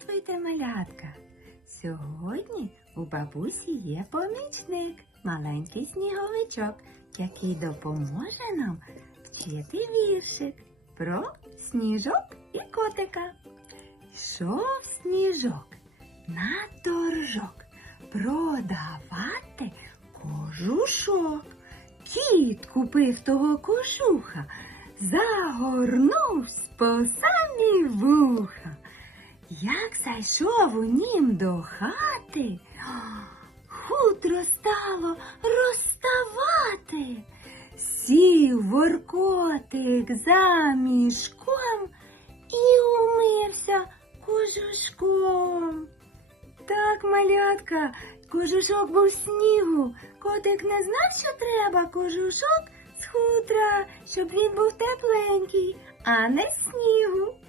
Здравствуйте, малятка! Сьогодні у бабусі є помічник, маленький сніговичок, який допоможе нам вчити віршик про сніжок і котика. Йшов сніжок на торжок продавати кожушок. Кіт купив того кожуха, загорнувсь по самі вуха. Як зайшов у нім до хати, хутро стало розставати. Сів воркотик за мішком і умився кожушком. Так, малятка, кожушок був снігу. Котик не знав, що треба кожушок з хутра, щоб він був тепленький, а не снігу.